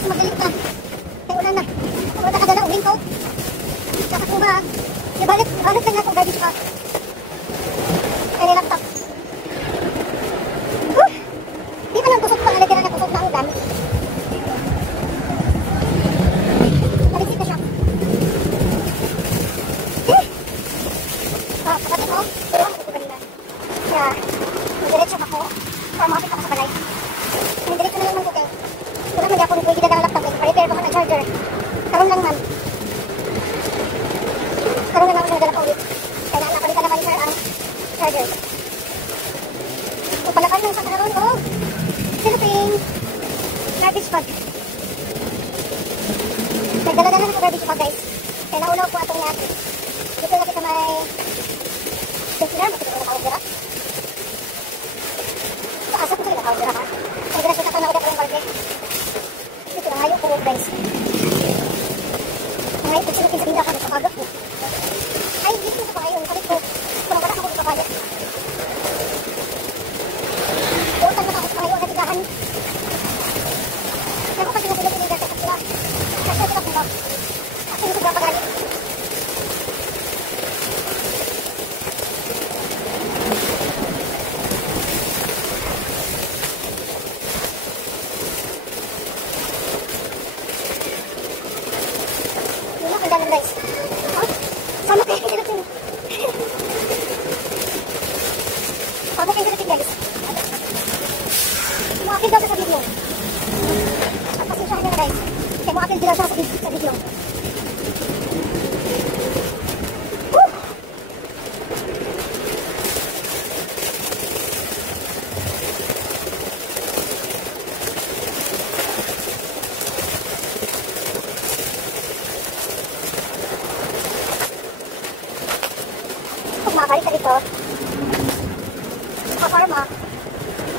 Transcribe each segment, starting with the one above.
guys, magalit na. Kaya ulan na. Wala ka dala, uling ko. Saka kuma. Ibalit lang na itong garbage bag. Kaya laptop. Di ba nang kusot pa, nalagyan na kusot na ang dami. Nalisip na siya. Kapatid mo, tulungan ko kanina. Kaya, mag-diretso ako. Para makapit ako sa balay. Mag-diretso na lang man ko kayo. Wala man ako nagpagida ng laptop. Pa-repair ko ng charger. Karoon lang man. Karoon lang ako nagdala pa ulit. Kaya napalitan naman sir ang charger. Kung palakan lang sa karoon ko. Philippine garbage bag. Nagdala-dala na sa garbage bag guys. Kaya naulaw ko atong yaki. Dito na kita may circular. Makita ko na tawag dira. Asa ko sila tawag dira ha. Kaya dira siya na ulit ang barge. Dito na ngayon ko guys. Ngayon ko sila kinsakinda ko sa agak ko. Ay, dito sa pangayon. Kalit ko. Parang wala ako sa pangayon. Buotan na ako sa pangayon na tigahan. Kaya ko kasi na sila pinigatan sa sila. Kasi sila pinag. Kasi nito ba pagalit. Yun lang ang dalang guys. Sama kayo kayo natin. Sama kayo natin guys. Muapil daw sa video. At pasensyahan nyo na guys. Kaya muapil din daw siya sa video. Kung makakalit ka dito, kaparma,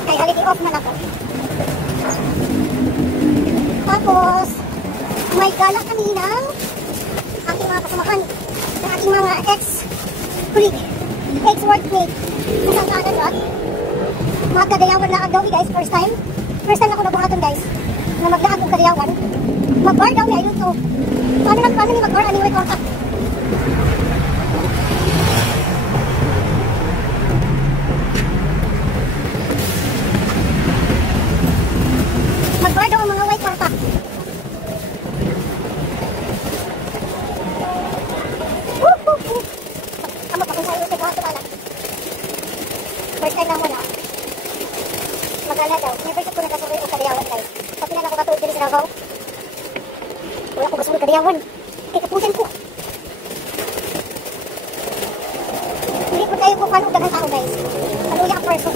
kay holiday off man ako. Tapos, may gala kami ng aking mga kasamahan, ng aking mga ex-colleague, ex-workmate. Isang kanan doon. Mga kadayawan na agaw guys, first time. First time ako nabuhaton guys, na maglaag ng kadayawan. Mag-bar daw ni ayun to. Paano ni mag-bar anyway contact? Mag-bar daw ang mga white contact. Kamu pa kung sa'yo sa buhato pala. First time lang mo na. Mag-ala daw. Never ko nagkasuloy ang kadayawan guys. Pati na ako katuloy din sa Davao. Wala ko gusto ng kadayawan. Kaya kapusin ko. Hindi ko tayo kung paano dagang tao guys. Maluya ang person.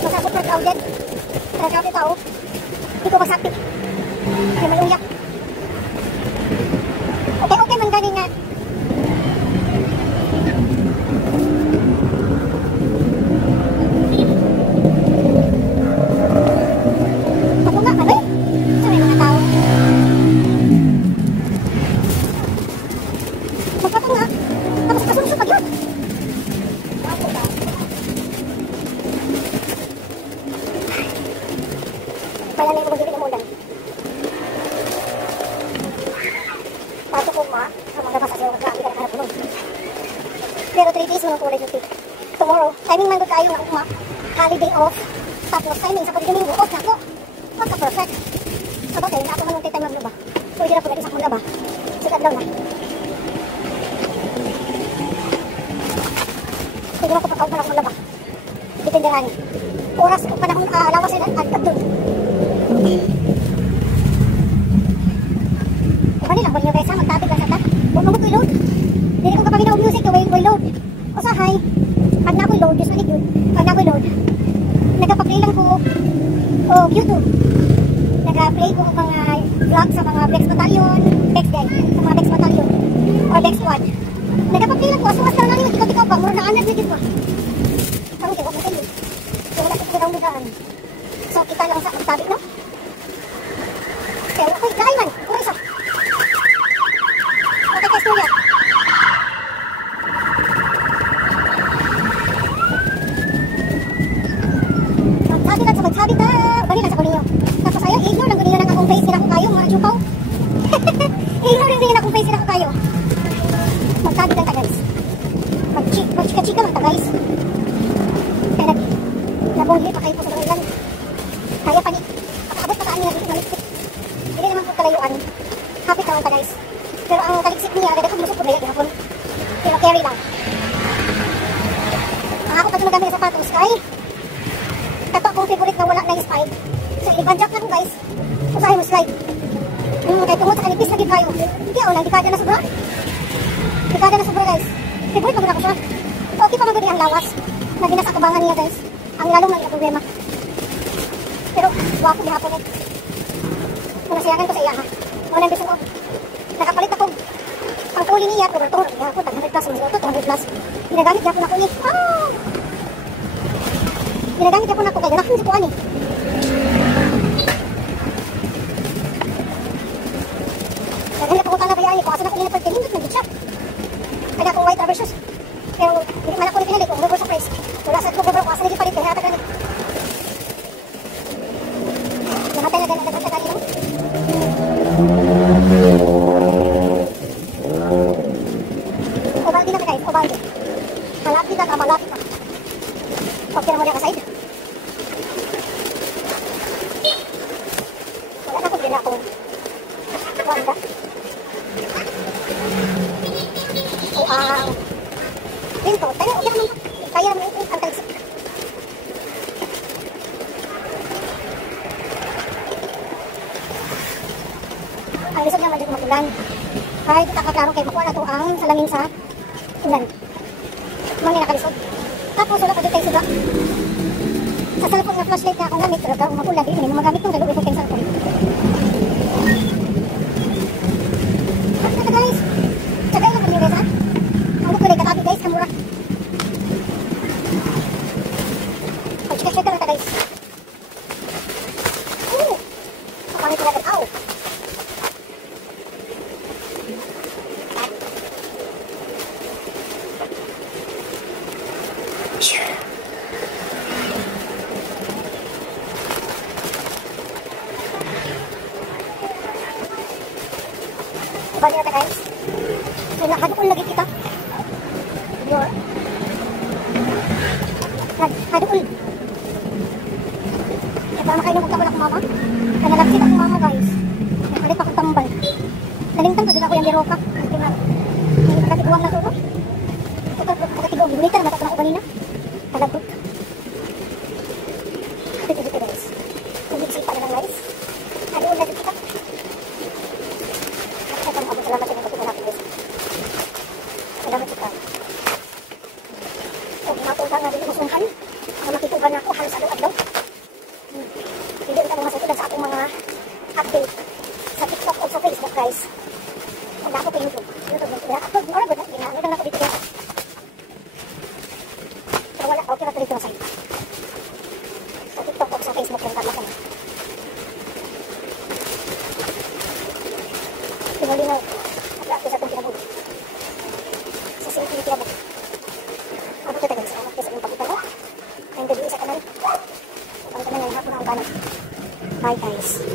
Masabot per crowded. Crowded tao. Hindi ko masakti. Kaya maluya. Okay man gani nga. Ako nga, ano eh? Saan yung mga tao? Magpato nga. Tapos kasunod pag yun. Kaya na yung magiging umulan. Pato ko ma, ang mga basa siya, grabe ka na harap mo. Pero 3 days mo nang kulay duty. Tomorrow, timing man doon kayo ng uma. Holiday off. Tapos timing sa pag-domingo, off na ko. Magka-perfect. Sabagay, na ako manong titay magluba. Pwede na po natin sa kong laba. Sikat daw na. Pwede na ko pagkaw na akong laba. Depende lang. Oras o panahon alawas sila at doon. Diba nila, huwag nyo guys ha, magtapit lang sa ta. Huwag mo load. Dili ko kapag ina-music, will load. O sahay, pag na-ako'y load, just like yun. Pag na-ako'y load, nagpa-play lang ko o YouTube. Nag-play ko ang mga vlog sa mga Bex Battalion, Bex Gang, sa mga Bex Battalion, or Bex Squad. Nagpa-play lang ko, asuwas lang namin, ikaw-ikaw ba, mura na anad na dito. Sabi ko, huwag na kayo. So wala ko daw nidaan. So kita lang sa magtabi, no? Kaya ako'y kaay man, kung isa. Okay, kasturya. Magsabi lang sa magsabi ta, bali lang sa kuninyo. Tapos ayaw, ignore lang kuninyo ng akong face, kinako kayo, mga kalayuan. Hapit naman ta guys. Pero ang taliksik niya, agad ako musok ko na hapon. Pero carry lang. Ang ako pag magamit ng sapatos kay kato akong favorite na wala na yung slide. So i-banjak na ko guys. Usahay mo slide. Kaya tungod sa kanipis na gid kayo. Hindi ako lang, dekada na sobra. Dekada na sobra guys. Favorite maganda ko siya. Okay pa maganda ang lawas. Na dinasakabangan niya guys. Ang lalong lang yung problema. Pero wapo gihapon eh. Nasiyagan ko sa iya ha. Wala nang bisan ko. Nakapalit ako. Ang tuli niya, cover-tour. Kaya ako, 100 plus. Ang 200 plus. Ginagamit gihapon ako ni. Oh! Ginagamit gihapon ako. Kaya ganahan si Kuan eh. Kaya ako tala kaya ni. Kung asan ako nila pag tinindot, nagit siya. Kaya akong white rubber shoes. Pero hindi man ako ni pinali kung over sa price. Wala sa cover ko. Asan nila palit. Kaya hatagan ni. Namatay na ganyan. Nagkatagan nila. Obaldi na ka guys, obaldi. Malapit na ka, malapit na. Okay na mo niya ka side. Wala na kung din akong wanda. O ang pinto, tayo, okay naman pa. Kaya naman yung ang talisik. Ang lisod naman dito magulan. Kahit nakaklaro kayo makuha na ito ang salamin sa ulan. Mga nakalisod. Tapos wala pa dito tayo suga. Sa cellphone na flashlight na akong gamit, pero kung magulan, di mo magamit itong galo ito kayo cellphone. At ito guys, tsagay lang kami guys ha. Ang bukulay katabi guys, kamura. Pag-check-check lang ito guys. Kapangit ko natin, ow! Balik natin guys. So nakaduol lagi kita. Nakaduol. Kaya para makainom ko ako mama. Kaya nalagsit ako mama guys. Nakalit ako tambal. Nalingtan ko din ako yung biroka. Nakatiguang na ito. Nakatiguang. Gunita na matatanong ko kanina. Talagot. Dito guys. Kumbisipa na lang guys. Nakaduol lagi kita. Salamat sa mga natin guys. Salamat sa kanya. So, mapunta nga din masunhan. Ang makituban ako halos adlaw-adlaw. Hindi rin ako masutulan sa akong mga update sa TikTok o sa Facebook guys. Wala ako kay YouTube. Upload mo ba? Ginano lang ako dito guys. Pero wala. Okay na dito na sa'yo. Sa TikTok o sa Facebook yung tama ko na. Pinulinaw. At sa itong pinagod. Sa safety pinagod. Ako kita guys. Salamat kayo sa inyong pakita ko. Ngayong gabi sa kanan. Ang kanan ngayon hapon ang kanan. Bye guys.